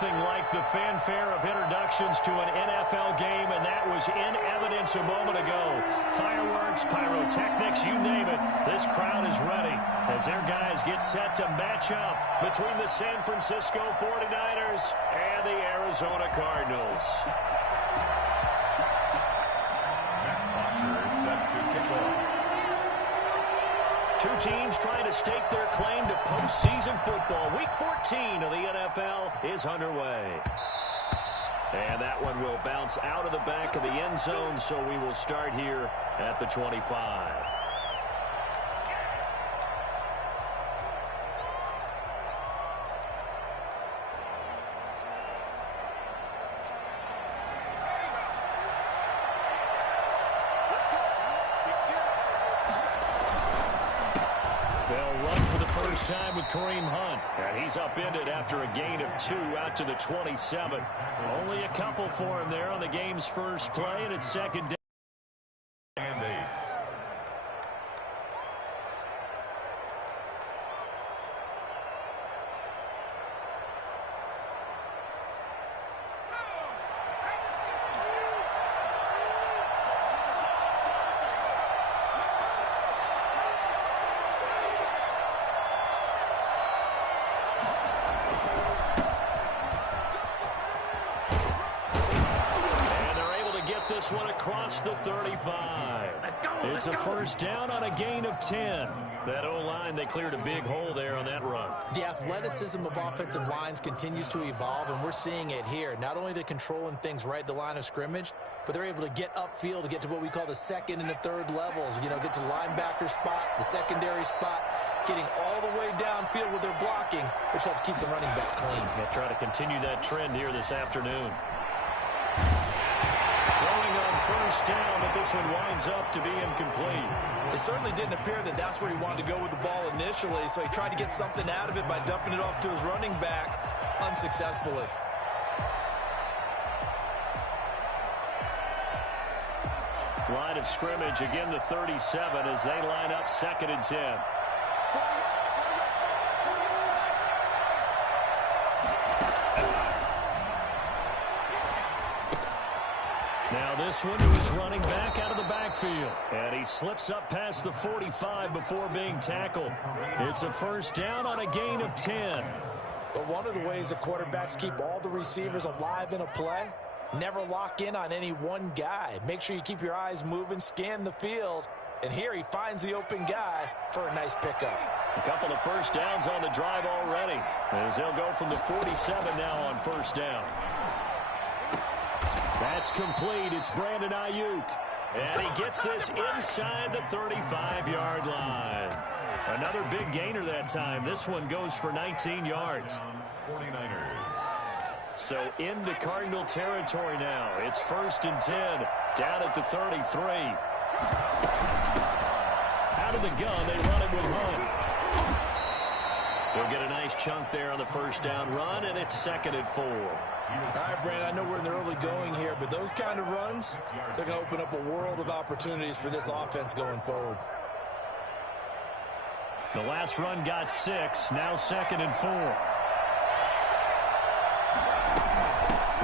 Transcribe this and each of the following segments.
Nothing like the fanfare of introductions to an NFL game, and that was in evidence a moment ago. Fireworks, pyrotechnics, you name it. This crowd is ready as their guys get set to match up between the San Francisco 49ers and the Arizona Cardinals. Matt set to kick off. Two teams trying to stake their claim to postseason football. Week 14 of the NFL is underway. And that one will bounce out of the back of the end zone, so we will start here at the 25. Time with Kareem Hunt, and he's upended after a gain of 2 out to the 27. Only a couple for him there on the game's first play, and it's second down. And 8. This one across the 35. It's a first down on a gain of 10. That O-line, they cleared a big hole there on that run. The athleticism of offensive lines continues to evolve, and we're seeing it here. Not only they're controlling things right at the line of scrimmage, but they're able to get upfield to get to what we call the second and the third levels. You know, get to the linebacker spot, the secondary spot, getting all the way downfield with their blocking, which helps keep the running back clean. They'll try to continue that trend here this afternoon. First down, but this one winds up to be incomplete. It certainly didn't appear that that's where he wanted to go with the ball initially, so he tried to get something out of it by dumping it off to his running back unsuccessfully. Line of scrimmage, again the 37 as they line up second and 10. Now this one to his running back out of the backfield. And he slips up past the 45 before being tackled. It's a first down on a gain of 10. But one of the ways the quarterbacks keep all the receivers alive in a play, never lock in on any one guy. Make sure you keep your eyes moving, scan the field. And here he finds the open guy for a nice pickup. A couple of first downs on the drive already, as they'll go from the 47 now on first down. That's complete. It's Brandon Ayuk. And he gets this inside the 35-yard line. Another big gainer that time. This one goes for 19 yards. 49ers. So into Cardinal territory now. It's first and 10. Down at the 33. Out of the gun, they run it with Hunt. They'll get a nice chunk there on the first down run, and it's second and 4. All right, Brandon, I know we're in the early going here, but those kind of runs, they're going to open up a world of opportunities for this offense going forward. The last run got 6, now second and 4.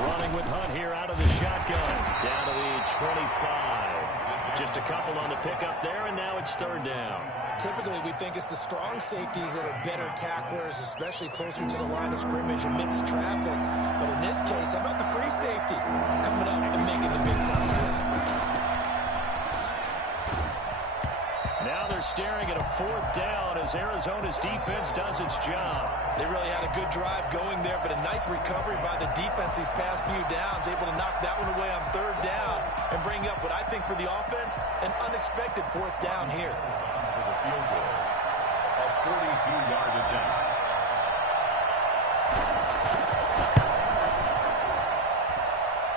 Running with Hunt here out of the shotgun, down to the 25. Just a couple on the pickup there, and now it's third down. Typically, we think it's the strong safeties that are better tacklers, especially closer to the line of scrimmage amidst traffic. But in this case, how about the free safety coming up and making the big-time play? Now they're staring at a fourth down as Arizona's defense does its job. They really had a good drive going there, but a nice recovery by the defense these past few downs, able to knock that one away on third down and bring up what I think for the offense, an unexpected fourth down here. Field goal. A 42-yard attempt.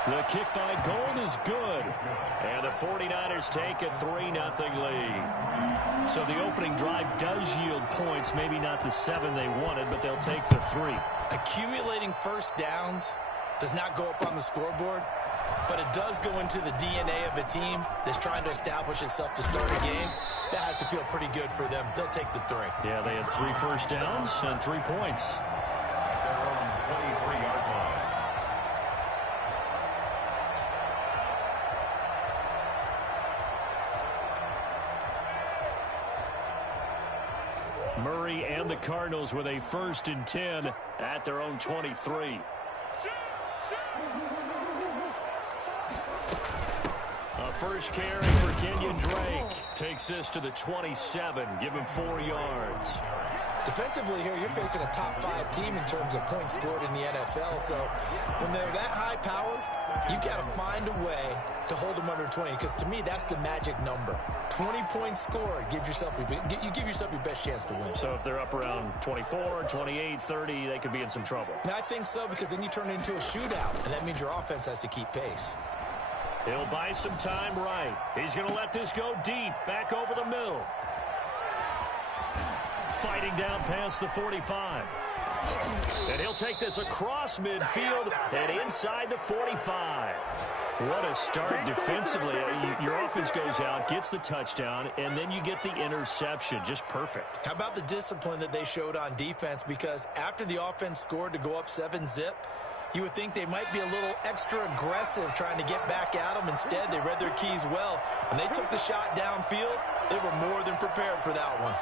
The kick by Gold is good. And the 49ers take a 3-0 lead. So the opening drive does yield points. Maybe not the 7 they wanted, but they'll take the 3. Accumulating first downs does not go up on the scoreboard, but it does go into the DNA of a team that's trying to establish itself to start a game. That has to feel pretty good for them. They'll take the 3. Yeah, they had 3 first downs and 3 points. Their own 23-yard line. victory, and the Cardinals with a 1st and 10 at their own 23. A first carry for Kenyon Drake. Takes this to the 27. Give him 4 yards. Defensively here, you're facing a top-5 team in terms of points scored in the NFL. So when they're that high-powered, you've got to find a way to hold them under 20. Because to me, that's the magic number. 20 points scored gives yourself you give yourself your best chance to win. So if they're up around 24, 28, 30, they could be in some trouble. And I think so, because then you turn it into a shootout, and that means your offense has to keep pace. He'll buy some time right. He's going to let this go deep, back over the middle. Fighting down past the 45. And he'll take this across midfield and inside the 45. What a start defensively. Your offense goes out, gets the touchdown, and then you get the interception. Just perfect. How about the discipline that they showed on defense? Because after the offense scored to go up 7-zip, you would think they might be a little extra aggressive trying to get back at them. Instead, they read their keys well. When they took the shot downfield, they were more than prepared for that one.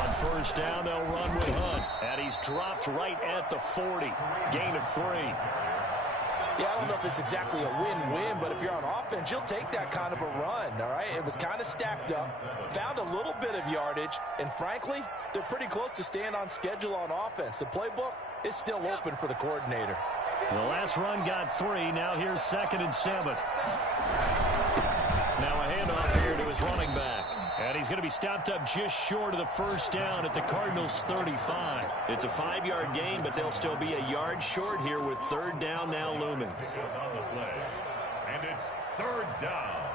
On first down, they'll run with Hunt. And he's dropped right at the 40. Gain of 3. Yeah, I don't know if it's exactly a win-win, but if you're on offense, you'll take that kind of a run, all right? It was kind of stacked up, found a little bit of yardage, and frankly, they're pretty close to staying on schedule on offense. The playbook is still open for the coordinator. The last run got 3. Now here's 2nd and 7. Now a handoff here to his running back. And he's going to be stopped up just short of the first down at the Cardinals' 35. It's a 5-yard gain, but they'll still be a yard short here with 3rd down now looming. On the play. And it's 3rd down.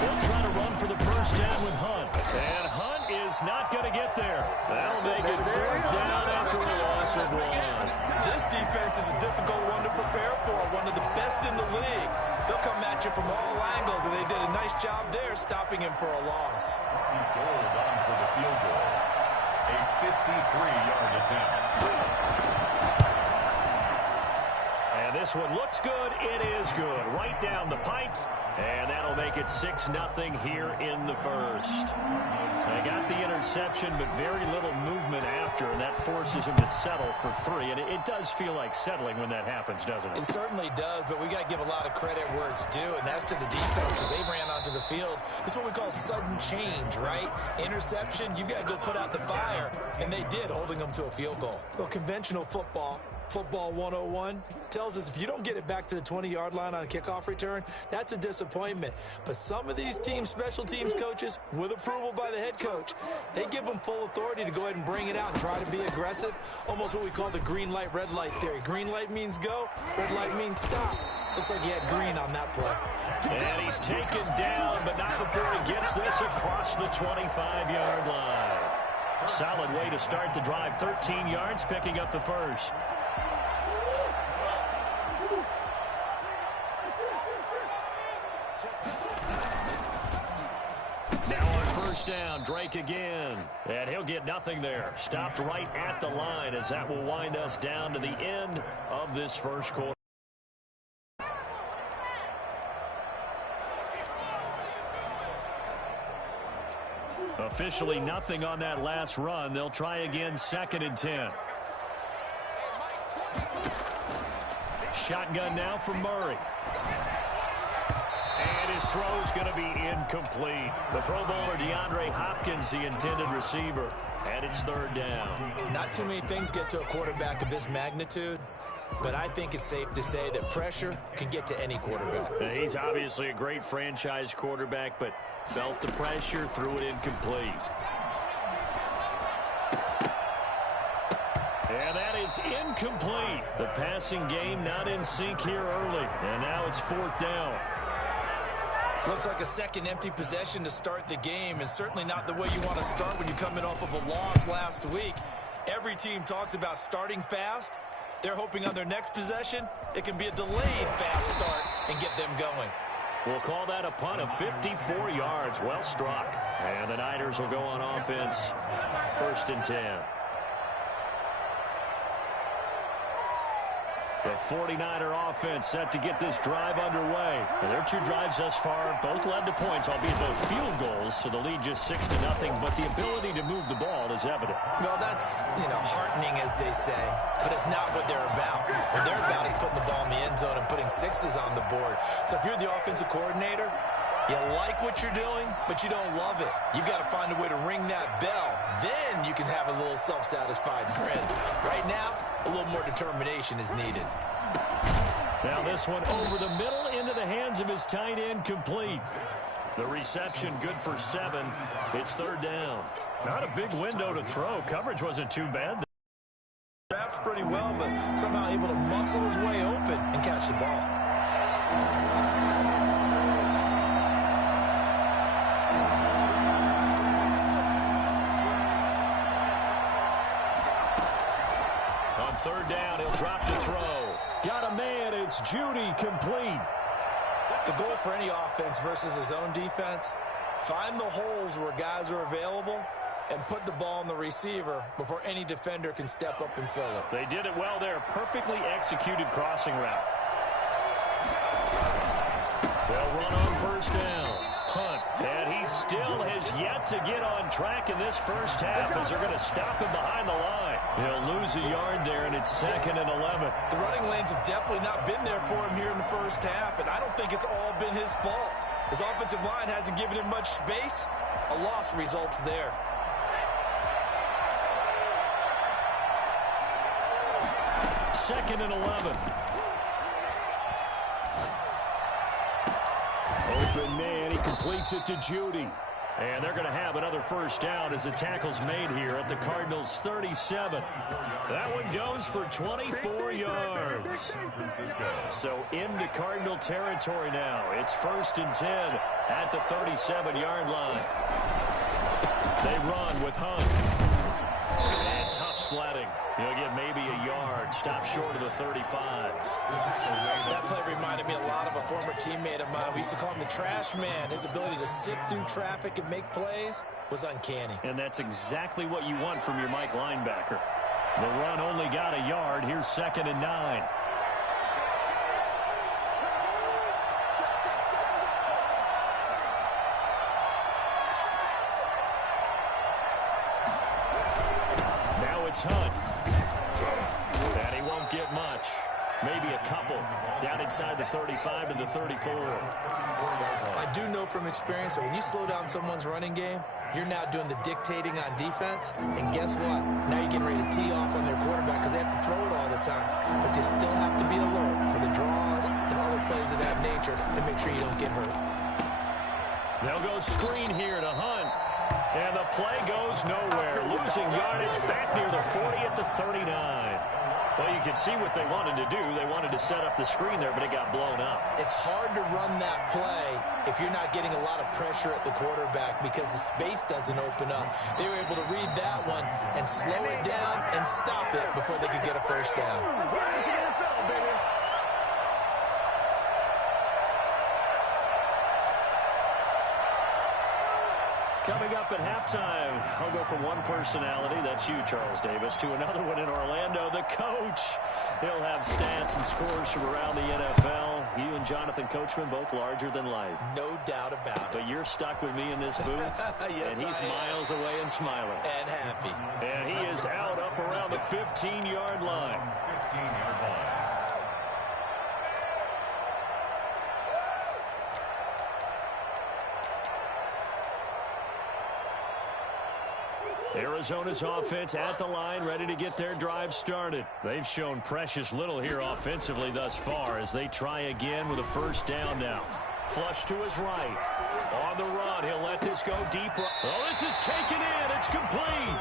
They'll try to run for the first down with Hunt. And Hunt is not going to get there. That'll make it 4th down after a loss of 1. This defense is a difficult one to prepare for, one of the best in the league. They'll come at you from all angles, and they did a nice job there stopping him for a loss. Goal on for the field goal. A 53-yard attempt. And this one looks good. It is good. Right down the pipe. And that'll make it 6-0 here in the first. They got the interception, but very little movement after, and that forces him to settle for 3. And it does feel like settling when that happens, doesn't it? It certainly does, but we got to give a lot of credit where it's due, and that's to the defense because they ran onto the field. This is what we call sudden change, right? Interception, you got to go put out the fire, and they did, holding them to a field goal. Well, conventional football 101 tells us if you don't get it back to the 20-yard line on a kickoff return, that's a disappointment. But some of these teams, special teams coaches, with approval by the head coach, they give them full authority to go ahead and bring it out and try to be aggressive, almost what we call the green light, red light theory. Green light means go, red light means stop. Looks like he had green on that play. And he's taken down, but not before he gets this across the 25-yard line. Solid way to start the drive. 13 yards, picking up the first. Now on first down, Drake again. And he'll get nothing there. Stopped right at the line as that will wind us down to the end of this first quarter. Officially nothing on that last run. They'll try again, 2nd and 10. Shotgun now for Murray. And his throw's going to be incomplete. The Pro Bowler DeAndre Hopkins, the intended receiver. And it's 3rd down. Not too many things get to a quarterback of this magnitude, but I think it's safe to say that pressure can get to any quarterback. He's obviously a great franchise quarterback, but felt the pressure, threw it incomplete. And that is incomplete. The passing game not in sync here early. And now it's 4th down. Looks like a second empty possession to start the game, and certainly not the way you want to start when you're coming off of a loss last week. Every team talks about starting fast. They're hoping on their next possession, it can be a delayed fast start and get them going. We'll call that a punt of 54 yards. Well struck. And the Niners will go on offense. 1st and 10. The 49er offense set to get this drive underway. And their 2 drives thus far both led to points, albeit both field goals, so the lead just 6-0. But the ability to move the ball is evident. Well, that's, heartening, as they say, but it's not what they're about. What they're about is putting the ball in the end zone and putting 6s on the board. So if you're the offensive coordinator, you like what you're doing, but you don't love it. You've got to find a way to ring that bell. Then you can have a little self-satisfied grin. Right now, a little more determination is needed. Now this one over the middle into the hands of his tight end, complete. The reception good for 7. It's 3rd down. Not a big window to throw. Coverage wasn't too bad. Wrapped pretty well, but somehow able to muscle his way open and catch the ball. On 3rd down, he'll drop to throw. Got a man. It's Judy, complete. The goal for any offense versus his own defense, find the holes where guys are available and put the ball on the receiver before any defender can step up and fill it. They did it well there. Perfectly executed crossing route. They'll run on 1st down. Hunt. And he still has yet to get on track in this first half as they're going to stop him behind the line. He'll lose a yard there, and it's 2nd and 11. The running lanes have definitely not been there for him here in the first half, and I don't think it's all been his fault. His offensive line hasn't given him much space. A loss results there. Second and 11. Open man, he completes it to Judy. And they're going to have another first down as the tackle's made here at the Cardinals' 37. That one goes for 24 yards. So into Cardinal territory now. It's 1st and 10 at the 37-yard line. They run with Hunt. And tough sledding. He'll get maybe a yard. Stop short of the 35. That play reminded me a lot of a former teammate of mine. We used to call him the trash man. His ability to sift through traffic and make plays was uncanny. And that's exactly what you want from your Mike linebacker. The run only got a yard. Here's 2nd and 9. Now it's Hunt. And he won't get much. Maybe a couple. Down inside the 35 to the 34. I do know from experience that when you slow down someone's running game, you're now doing the dictating on defense. And guess what? Now you're getting ready to tee off on their quarterback because they have to throw it all the time. But you still have to be alert for the draws and other plays of that nature to make sure you don't get hurt. They'll go screen here to Hunt. And the play goes nowhere. Losing yardage back near the 40 at the 39. Well, you can see what they wanted to do. They wanted to set up the screen there, but it got blown up. It's hard to run that play if you're not getting a lot of pressure at the quarterback because the space doesn't open up. They were able to read that one and slow it down and stop it before they could get a first down. Coming up at halftime, I'll go from one personality, that's you, Charles Davis, to another one in Orlando, the coach. He'll have stats and scores from around the NFL. You and Jonathan Coachman, both larger than life. No doubt about it. But you're stuck with me in this booth, yes, and he's miles away and smiling. And happy. And he is out up around the 15-yard line. 15-yard line. Arizona's offense at the line, ready to get their drive started. They've shown precious little here offensively thus far as they try again with a first down now. Flush to his right. On the run, he'll let this go deep. Oh, this is taken in. It's complete.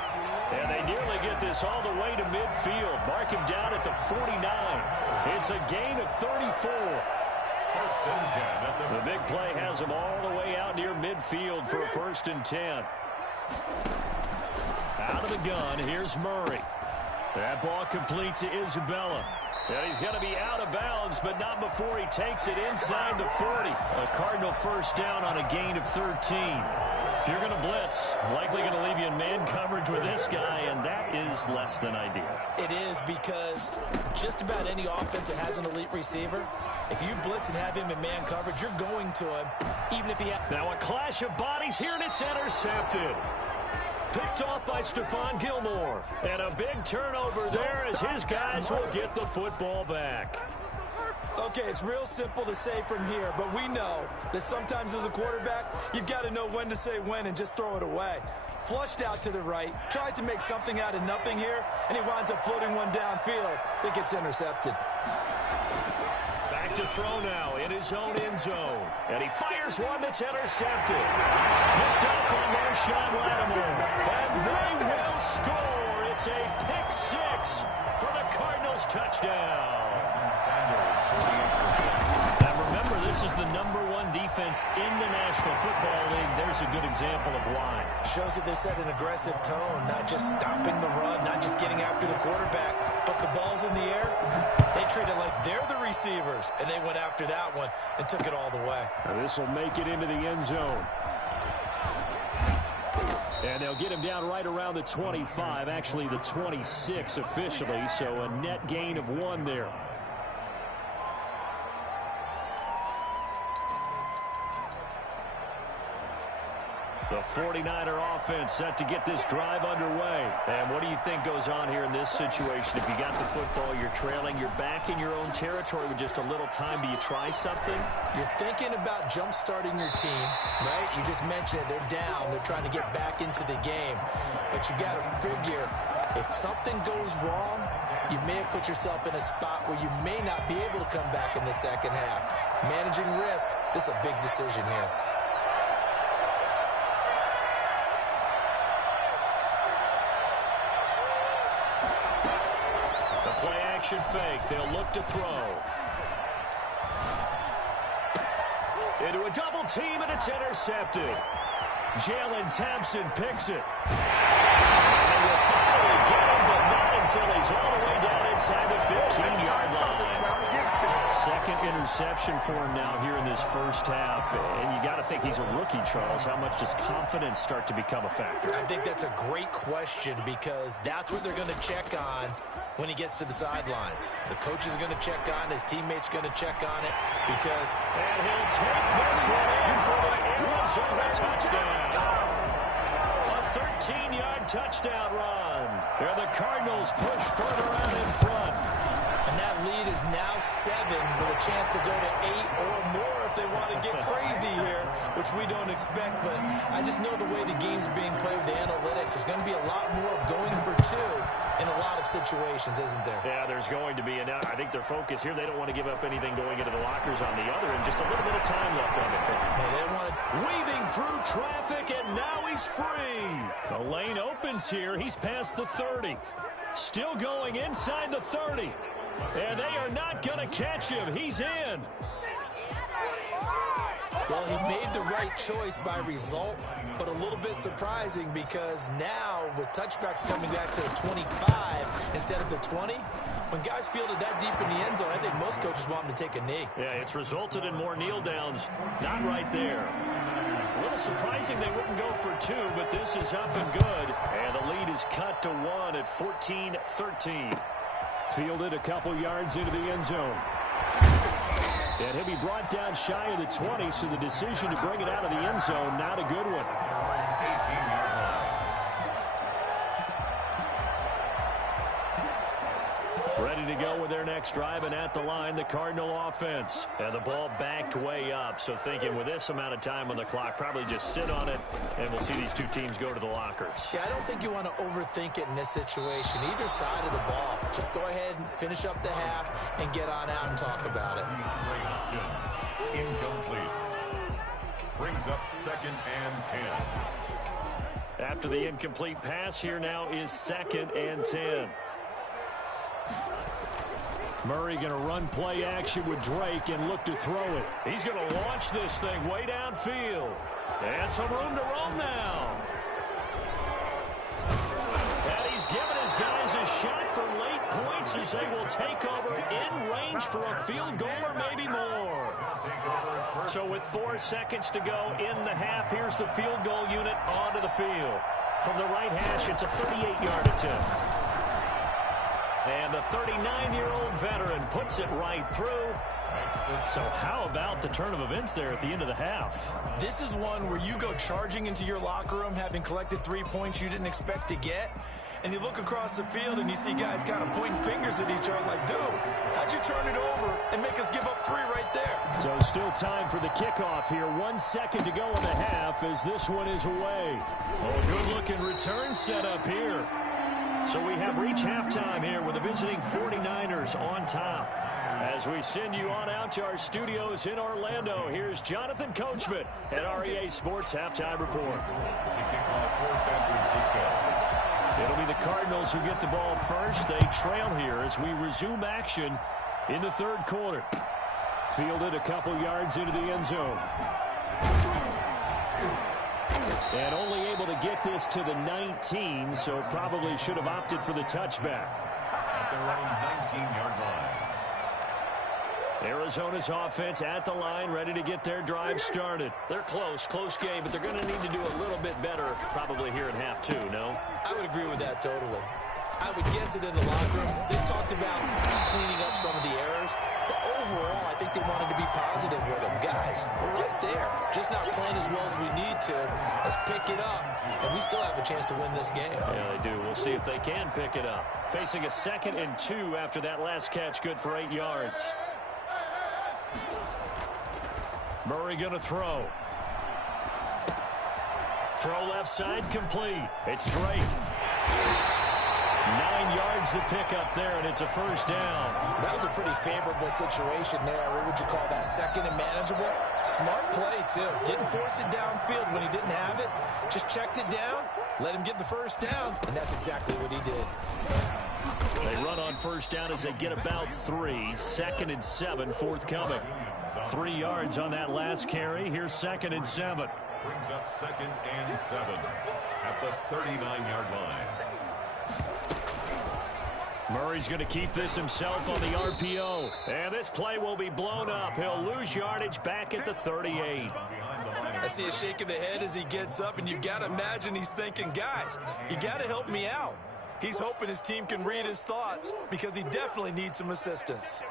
And they nearly get this all the way to midfield. Mark him down at the 49. It's a gain of 34. The big play has him all the way out near midfield for a 1st and 10. Out of the gun, here's Murray. That ball complete to Isabella. And he's going to be out of bounds is, but not before he takes it inside the 40. A Cardinal first down on a gain of 13. If you're going to blitz, likely going to leave you in man coverage with this guy, and that is less than ideal. It is, because just about any offense that has an elite receiver, if you blitz and have him in man coverage, you're going to him, even if he has... Now a clash of bodies here, and it's intercepted. Picked off by Stephon Gilmore. And a big turnover there as his guys will get the football back. Okay, it's real simple to say from here, but we know that sometimes as a quarterback, you've got to know when to say when and just throw it away. Flushed out to the right, tries to make something out of nothing here, and he winds up floating one downfield that gets intercepted. Back to throw now in his own end zone. And he fires one that's intercepted. Picked up on Marshawn Lattimore. And they will score. It's a pick six for the Cardinals touchdown. Now remember, this is the #1 defense in the National Football League. There's a good example of why. Shows that they set an aggressive tone, not just stopping the run, not just getting after the quarterback, but the ball's in the air. They treat it like they're the receivers, and they went after that one and took it all the way. This will make it into the end zone. And they'll get him down right around the 25, actually the 26 officially, so a net gain of 1 there. The 49er offense set to get this drive underway. And what do you think goes on here in this situation? If you got the football, you're trailing, you're back in your own territory with just a little time. Do you try something? You're thinking about jump-starting your team, right? You just mentioned it. They're down. They're trying to get back into the game. But you got to figure, if something goes wrong, you may have put yourself in a spot where you may not be able to come back in the second half. Managing risk, this is a big decision here. Play-action fake. They'll look to throw. Into a double team, and it's intercepted. Jalen Thompson picks it. And they will finally get him, but not until he's all the way down inside the 15-yard line. Second interception for him now here in this first half. And you got to think he's a rookie, Charles. How much does confidence start to become a factor? I think that's a great question, because that's what they're going to check on when he gets to the sidelines. The coach is going to check on, his teammates going to check on it, because... And he'll take this one in for the Arizona touchdown. A 13-yard touchdown run. There the Cardinals push further out in front. And that lead is now 7 with a chance to go to 8 or more if they want to get crazy here, which we don't expect. But I just know the way the game's being played with the analytics, there's going to be a lot more of going for 2 in a lot of situations, isn't there? Yeah, there's going to be. And now I think their focus here, they don't want to give up anything going into the lockers on the other, and just a little bit of time left on the clock. Yeah, they want to... Weaving through traffic, and now he's free. The lane opens here. He's past the 30. Still going inside the 30. And they are not going to catch him. He's in. Well, he made the right choice by result, but a little bit surprising, because now with touchbacks coming back to the 25 instead of the 20, when guys field it that deep in the end zone, I think most coaches want them to take a knee. Yeah, it's resulted in more kneel downs. Not right there. It's a little surprising they wouldn't go for 2, but this is up and good. And the lead is cut to 1 at 14-13. Fielded a couple yards into the end zone. And he'll be brought down shy of the 20, so the decision to bring it out of the end zone, not a good one. Ready to go with their next drive, and at the line, the Cardinal offense. And the ball backed way up, so thinking with this amount of time on the clock, probably just sit on it, and we'll see these two teams go to the lockers. Yeah, I don't think you want to overthink it in this situation. Either side of the ball. Just go ahead and finish up the half and get on out and talk about it. Incomplete. Brings up 2nd and 10. After the incomplete pass, here now is 2nd and 10. Murray going to run play action with Drake and look to throw it. He's going to launch this thing way downfield. And some room to roam now. And he's given his guys a shot for late points as they will take over in range for a field goal or maybe more. So with 4 seconds to go in the half, here's the field goal unit onto the field. From the right hash, it's a 38-yard attempt. And the 39-year-old veteran puts it right through. So how about the turn of events there at the end of the half? This is one where you go charging into your locker room having collected 3 points you didn't expect to get. And you look across the field and you see guys kind of pointing fingers at each other like, dude, how'd you turn it over and make us give up 3 right there? So still time for the kickoff here. 1 second to go in the half as this one is away. Oh, good-looking return set up here. So we have reached halftime here with the visiting 49ers on top. As we send you on out to our studios in Orlando, here's Jonathan Coachman at REA Sports Halftime Report. It'll be the Cardinals who get the ball first. They trail here as we resume action in the third quarter. Fielded a couple yards into the end zone. And only able to get this to the 19, so probably should have opted for the touchback. At their own 19-yard line. Arizona's offense at the line, ready to get their drive started. They're close game, but they're going to need to do a little bit better probably here in half two, no? I would agree with that totally. I would guess it in the locker room. They talked about cleaning up some of the errors, but overall, I think they wanted to be positive with them. Guys, we're right there. Just not playing as well as we need to. Let's pick it up, and we still have a chance to win this game. Yeah, they do. We'll see if they can pick it up. Facing a 2nd and 2 after that last catch, good for 8 yards. Murray going to throw. Throw left side, complete. It's Drake. 9 yards to pick up there, and it's a first down. That was a pretty favorable situation there. What would you call that? 2nd and manageable? Smart play, too. Didn't force it downfield when he didn't have it. Just checked it down, let him get the first down, and that's exactly what he did. They run on first down as they get about 3. 2nd and 7 forthcoming. 3 yards on that last carry. Here's 2nd and 7. Brings up 2nd and 7 at the 39-yard line. Murray's going to keep this himself on the RPO. And this play will be blown up. He'll lose yardage back at the 38. I see a shake of the head as he gets up, and you've got to imagine he's thinking, guys, you got to help me out. He's hoping his team can read his thoughts because he definitely needs some assistance.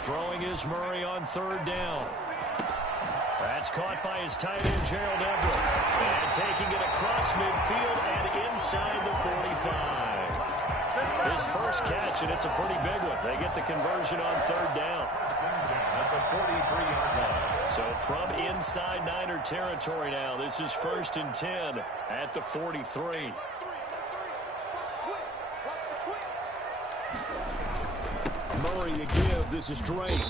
Throwing is Murray on 3rd down. That's caught by his tight end, Gerald Everett. And taking it across midfield and inside the 45. His first catch, and it's a pretty big one. They get the conversion on 3rd down. At the 43-yard line. So from inside Niner territory now, this is 1st and 10 at the 43. Murray a give. This is Drake.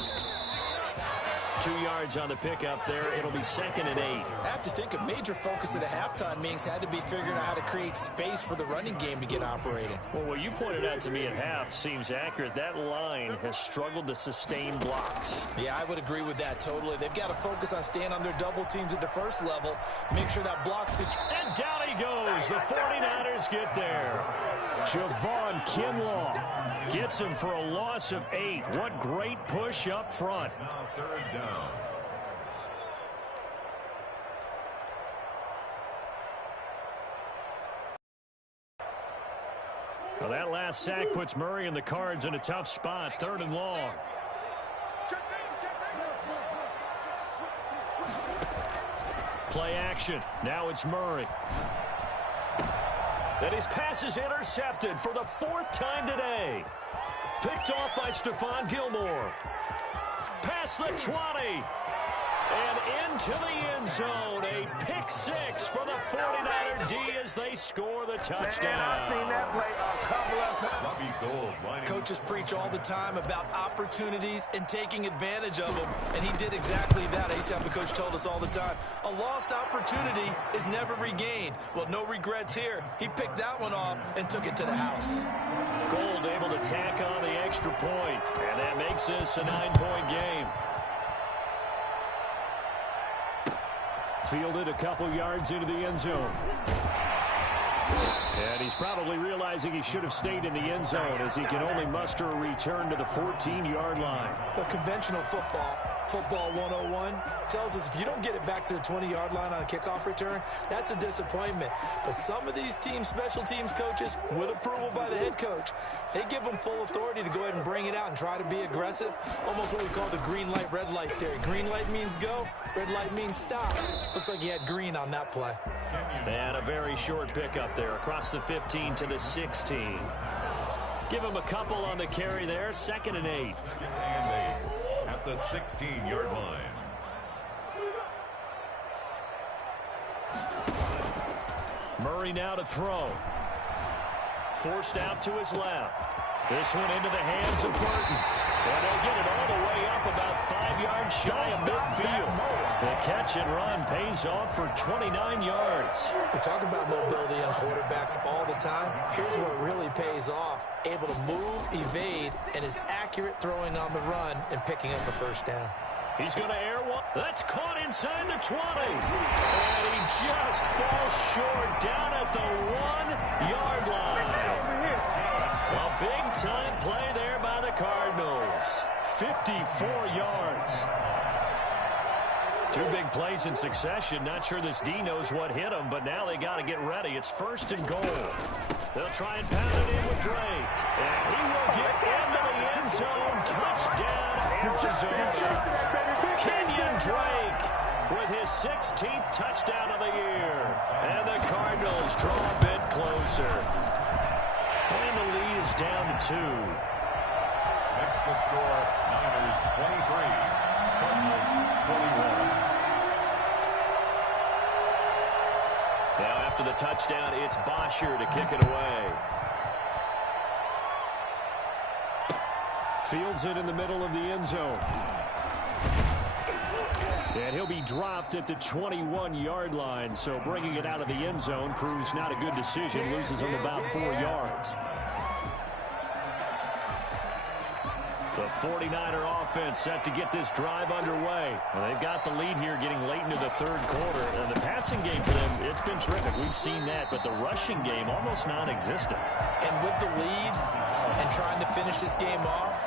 2 yards on the pickup there. It'll be 2nd and 8. I have to think a major focus of the halftime meetings had to be figuring out how to create space for the running game to get operating. Well, what you pointed out to me at half seems accurate. That line has struggled to sustain blocks. Yeah, I would agree with that totally. They've got to focus on staying on their double teams at the first level. Make sure that block's secure. And down he goes. The 49ers get there. Javon Kinlaw gets him for a loss of 8. What great push up front. Now 3rd down. Well, that last sack puts Murray and the Cards in a tough spot. 3rd and long. Play action. Now it's Murray. And his pass is intercepted for the 4th time today. Picked off by Stephon Gilmore. Past the 20. And into the end zone. A pick six for the 49er D as they score the touchdown. Man, I've seen that play a couple of times. Coaches preach all the time about opportunities and taking advantage of them, and he did exactly that. I used to have a coach told us all the time, a lost opportunity is never regained. Well, no regrets here. He picked that one off and took it to the house. Gold able to tack on the extra point, and that makes this a 9-point game. Fielded a couple yards into the end zone. And he's probably realizing he should have stayed in the end zone as he can only muster a return to the 14-yard line. Well, conventional football 101, tells us if you don't get it back to the 20-yard line on a kickoff return, that's a disappointment. But some of these teams, special teams coaches, with approval by the head coach, they give them full authority to go ahead and bring it out and try to be aggressive. Almost what we call the green light, red light theory. Green light means go, red light means stop. Looks like he had green on that play. And a very short pickup there across the 15 to the 16. Give him a couple on the carry there. 2nd and 8. At the 16-yard line. Murray now to throw. Forced out to his left. This one into the hands of Burton. And they'll get it all the way up about 5 yards shy of midfield. The catch and run pays off for 29 yards. We talk about mobility on quarterbacks all the time. Here's what really pays off. Able to move, evade, and is accurate throwing on the run and picking up a first down. He's going to air one. That's caught inside the 20. And he just falls short down at the 1-yard line. A big-time play there by the Cardinals. 54 yards. 2 big plays in succession. Not sure this D knows what hit him, but now they got to get ready. It's 1st and goal. They'll try and pound it in with Drake. And he will get into the end zone. Touchdown, Arizona. Kenyon Drake with his 16th touchdown of the year. And the Cardinals draw a bit closer. And the lead is down to 2. That's the score. Niners 23. Cardinals 21. Now after the touchdown, it's Bosher to kick it away. Fields it in the middle of the end zone. And he'll be dropped at the 21-yard line, so bringing it out of the end zone proves not a good decision. Loses him about 4 yards. The 49er offense set to get this drive underway. Well, they've got the lead here getting late into the 3rd quarter. And the passing game for them, it's been terrific. We've seen that, but the rushing game almost non-existent. And with the lead and trying to finish this game off,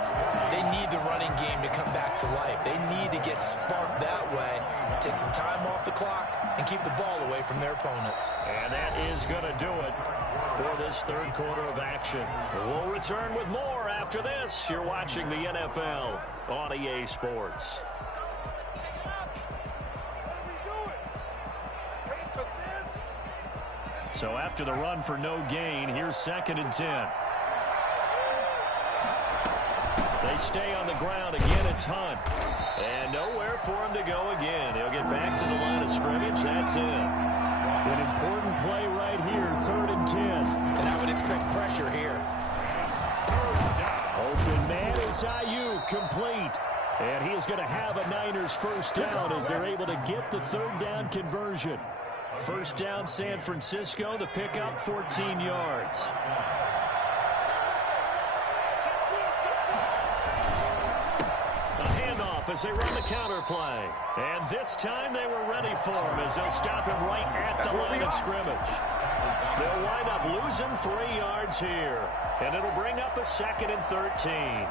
they need the running game to come back to life. They need to get sparked that way, take some time off the clock, and keep the ball away from their opponents. And that is going to do it for this 3rd quarter of action. We'll return with more after this. You're watching the NFL on EA Sports. So after the run for no gain, here's 2nd and 10. They stay on the ground. Again, it's Hunt. And nowhere for him to go again. He'll get back to the line of scrimmage. That's it. An important play right here, 3rd and 10. And I would expect pressure here. Open man is Ayuk, complete. And he is going to have a Niners first down as they're able to get the 3rd down conversion. First down, San Francisco. The pickup, 14 yards. As they run the counter play. And this time they were ready for him as they'll stop him right at the line of scrimmage. They'll wind up losing 3 yards here. And it'll bring up a 2nd and 13.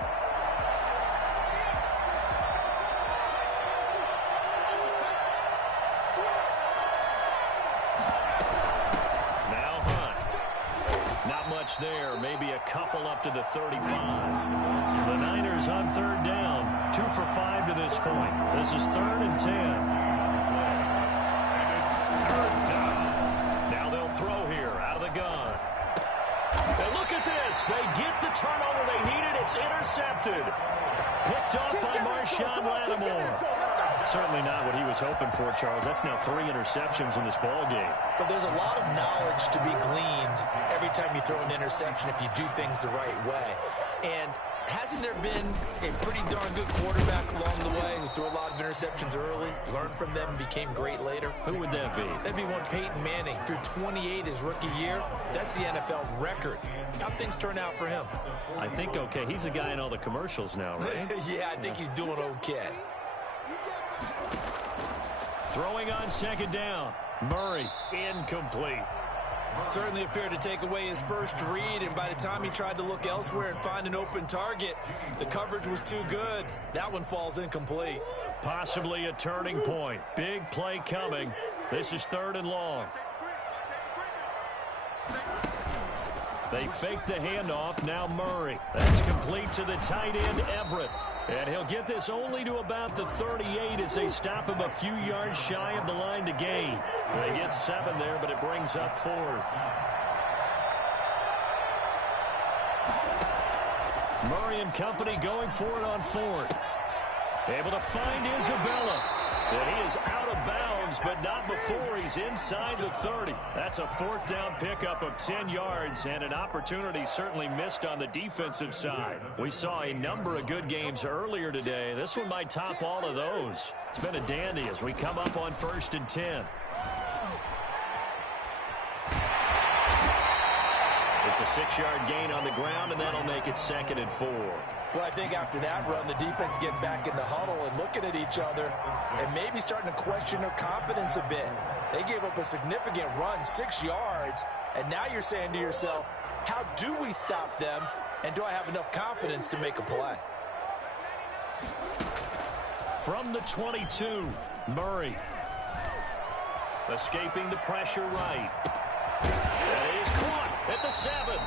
Now Hunt. Not much there. Maybe a couple up to the 35. The Niners on 3rd down. 2 for 5 to this point. This is 3rd and 10. And it's 3rd down. Now they'll throw here out of the gun. And look at this. They get the turnover they needed. It's intercepted. Picked up by Marshawn Lattimore. certainly not what he was hoping for, Charles. That's now 3 interceptions in this ball game. But there's a lot of knowledge to be gleaned every time you throw an interception if you do things the right way. And hasn't there been a pretty darn good quarterback along the way who threw a lot of interceptions early, learned from them, and became great later? Who would that be? That'd be one Peyton Manning. Threw 28 his rookie year. That's the NFL record. How'd things turn out for him? I think okay. He's the guy in all the commercials now, right? Yeah, I think he's doing okay. Throwing on second down. Murray, incomplete. Certainly appeared to take away his first read, and by the time he tried to look elsewhere and find an open target, the coverage was too good. That one falls incomplete. Possibly a turning point. Big play coming. This is 3rd and long. They fake the handoff. Now Murray. That's complete to the tight end, Everett. And he'll get this only to about the 38 as they stop him a few yards shy of the line to gain. They get 7 there, but it brings up 4th. Murray and company going for it on 4th. Able to find Isabella. And he is out of bounds, but not before he's inside the 30. That's a 4th down pickup of 10 yards, and an opportunity certainly missed on the defensive side. We saw a number of good games earlier today. This one might top all of those. It's been a dandy as we come up on 1st and 10. It's a 6-yard gain on the ground, and that'll make it 2nd and 4. Well, I think after that run, the defense get back in the huddle and looking at each other and maybe starting to question their confidence a bit. They gave up a significant run, 6 yards, and now you're saying to yourself, how do we stop them, and do I have enough confidence to make a play? From the 22, Murray. Escaping the pressure right. That is caught at the 7.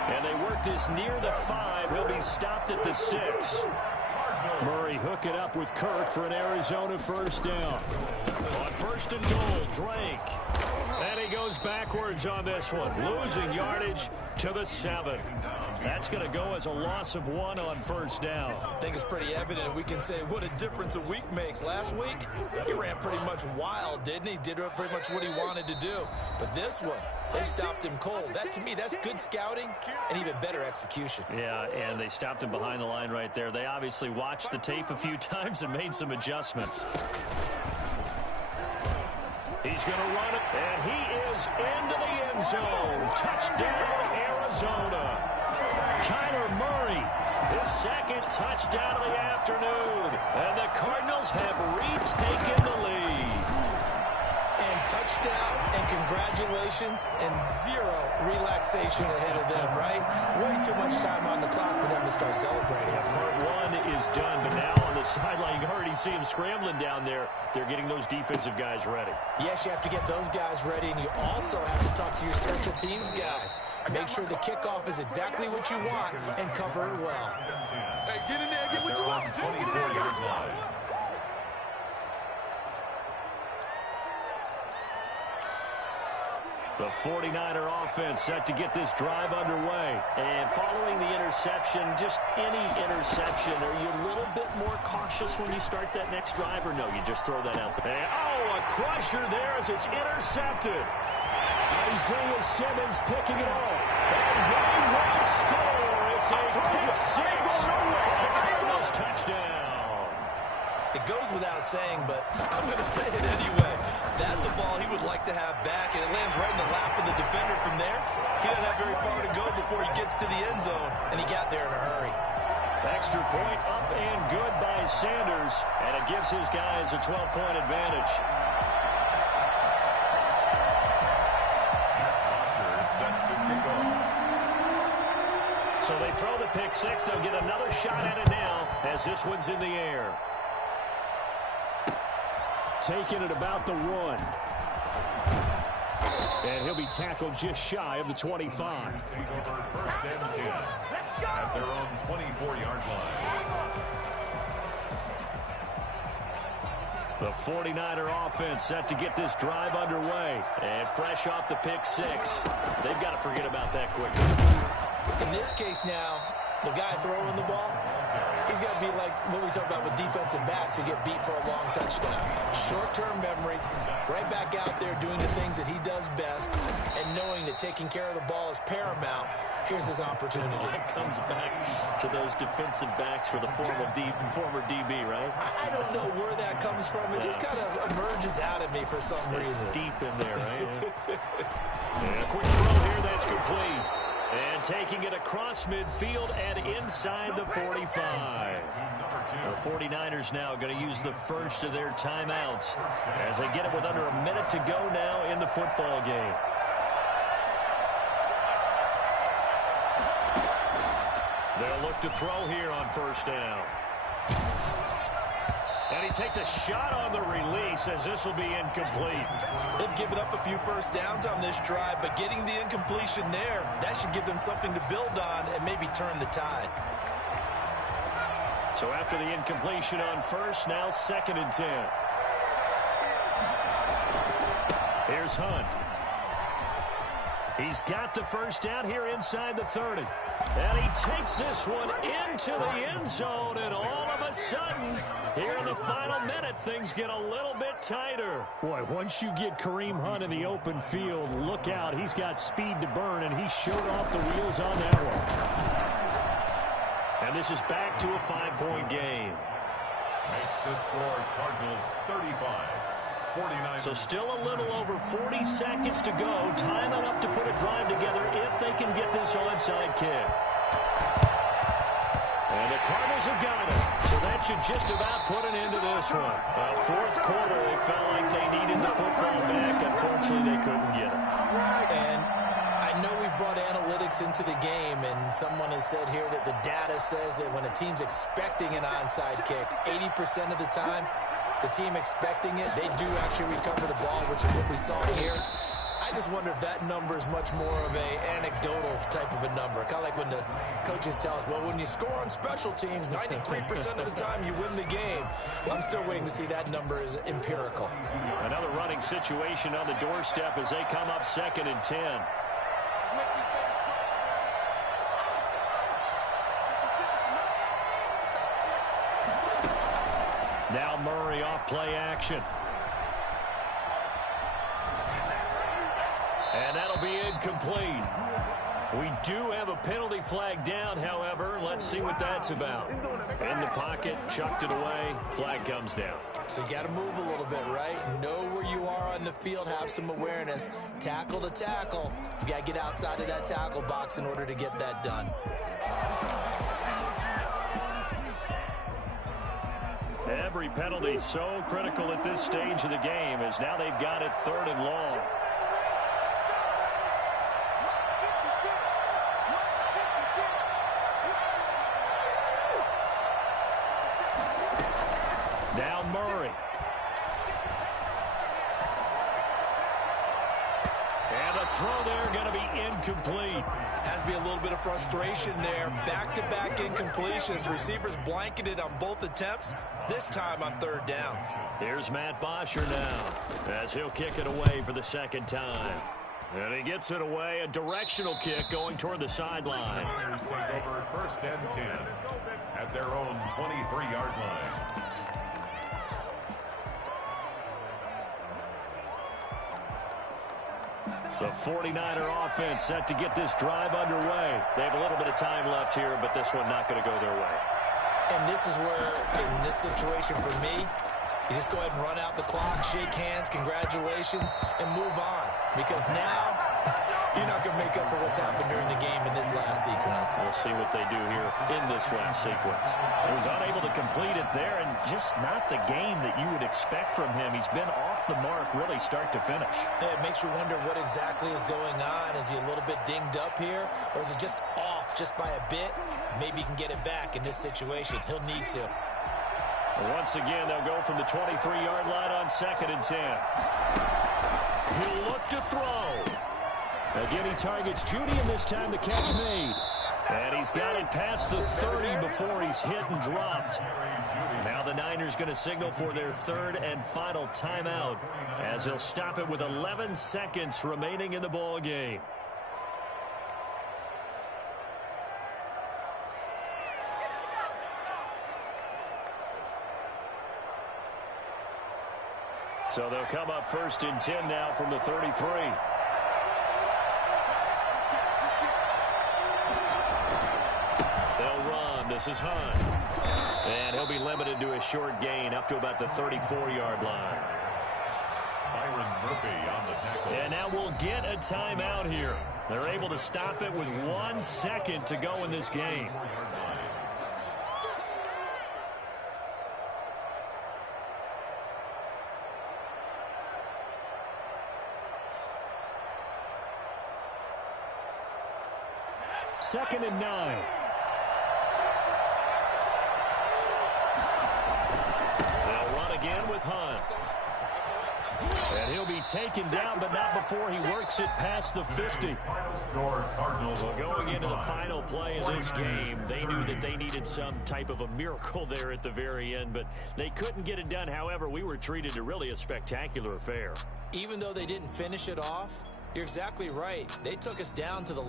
And they work this near the 5. He'll be stopped at the 6. Murray hook it up with Kirk for an Arizona 1st down. On 1st and goal, Drake. And he goes backwards on this one. Losing yardage to the 7. That's going to go as a loss of 1 on 1st down. I think it's pretty evident. We can say what a difference a week makes. Last week, he ran pretty much wild, didn't he? Did pretty much what he wanted to do. But this one, they stopped him cold. That, to me, that's good scouting and even better execution. Yeah, and they stopped him behind the line right there. They obviously watched the tape a few times and made some adjustments. He's going to run it, and he is into the end zone. Touchdown, Arizona. Kyler Murray, his 2nd touchdown of the afternoon. And the Cardinals have retaken the lead. And touchdown and congratulations and 0 relaxation ahead of them, right? Way too much time on the clock for them to start celebrating. Yeah, part 1 is done, but now on the sideline, you already see him scrambling down there. They're getting those defensive guys ready. Yes, you have to get those guys ready, and you also have to talk to your special teams guys. Make sure the kickoff is exactly what you want and cover it well. Hey, get in there, get what you want. 24-yard line. The 49er offense set to get this drive underway. And following the interception, just any interception, are you a little bit more cautious when you start that next drive, or no, you just throw that out there? Oh, a crusher there as it's intercepted. Isaiah Simmons picking it off. And they will score. It's a pick 6 for the Cardinals touchdown. It goes without saying, but I'm going to say it anyway. That's a ball he would like to have back, and it lands right in the lap of the defender from there. He doesn't have very far to go before he gets to the end zone, and he got there in a hurry. Extra point up and good by Sanders, and it gives his guys a 12-point advantage. Set to kick off. So they throw the pick 6. They'll get another shot at it now as this one's in the air. Taking it about the 1. And he'll be tackled just shy of the 25. Take over 1st and 10 at their own 24-yard line. The 49er offense set to get this drive underway. And fresh off the pick 6. They've got to forget about that quickly. In this case now, the guy throwing the ball, he's got to be like what we talk about with defensive backs who get beat for a long touchdown. Short-term memory, right back out there doing the things that he does best, and knowing that taking care of the ball is paramount. Here's his opportunity. It comes back to those defensive backs for the former DB, right? I don't know where that comes from. It just kind of emerges out of me for some reason. It's deep in there, right? And a quick throw here, that's complete. And taking it across midfield and inside the 45. The 49ers now going to use the first of their timeouts as they get it with under a minute to go now in the football game. They'll look to throw here on first down. And he takes a shot on the release as this will be incomplete. They've given up a few first downs on this drive, but getting the incompletion there, that should give them something to build on and maybe turn the tide. So after the incompletion on first, now 2nd and 10. Here's Hunt. He's got the first down here inside the 30. And he takes this one into the end zone, and all of a sudden, here in the final minute, things get a little bit tighter. Boy, once you get Kareem Hunt in the open field, look out. He's got speed to burn, and he showed off the wheels on that one. And this is back to a 5-point game. Makes the score Cardinals 35. 49. So still a little over 40 seconds to go. Time enough to put a drive together if they can get this onside kick. And the Cardinals have got it. So that should just about put an end to this one. Fourth quarter, they felt like they needed the football back. Unfortunately, they couldn't get it. And I know we brought analytics into the game, and someone has said here that the data says that when a team's expecting an onside kick, 80% of the time, the team expecting it, they do actually recover the ball, which is what we saw here. I just wonder if that number is much more of a anecdotal type of a number. Kind of like when the coaches tell us, well, when you score on special teams, 93% of the time you win the game. I'm still waiting to see that number is empirical. Another running situation on the doorstep as they come up 2nd and 10. Now Murray off play action. And that'll be incomplete. We do have a penalty flag down, however. Let's see what that's about. In the pocket, chucked it away. Flag comes down. So you got to move a little bit, right? Know where you are on the field, have some awareness. Tackle to tackle. You got to get outside of that tackle box in order to get that done. Every penalty so critical at this stage of the game as now they've got it 3rd and long. Now Murray. And the throw there going to be incomplete. Has to be a little bit of frustration there. Back-to-back incompletions. Receivers blanketed on both attempts, this time on 3rd down. Here's Matt Bosher now as he'll kick it away for the 2nd time. And he gets it away, a directional kick going toward the sideline. Niners take over 1st and 10 at their own 23-yard line. The 49er offense set to get this drive underway. They have a little bit of time left here, but this one not going to go their way. And this is where, in this situation for me, you just go ahead and run out the clock, shake hands, congratulations, and move on. Because now, you're not going to make up for what's happened during the game in this last sequence. We'll see what they do here in this last sequence. He was unable to complete it there, and just not the game that you would expect from him. He's been off the mark really start to finish. Yeah, it makes you wonder what exactly is going on. Is he a little bit dinged up here, or is it just off just by a bit? Maybe he can get it back in this situation. He'll need to. Once again, they'll go from the 23-yard line on 2nd and 10. He'll look to throw. Again, he targets Judy, and this time the catch made. And he's got it past the 30 before he's hit and dropped. Now the Niners going to signal for their 3rd and final timeout as they'll stop it with 11 seconds remaining in the ball game. So they'll come up 1st and 10 now from the 33. They'll run. This is Hunt. And he'll be limited to a short gain up to about the 34-yard line. Byron Murphy on the tackle. And now we'll get a timeout here. They're able to stop it with 1 second to go in this game. Second and 9. They'll run again with Hunt. And he'll be taken down, but not before he works it past the 50. Well, going into the final play of this game, they knew that they needed some type of a miracle there at the very end, but they couldn't get it done. However, we were treated to really a spectacular affair. Even though they didn't finish it off, you're exactly right. They took us down to the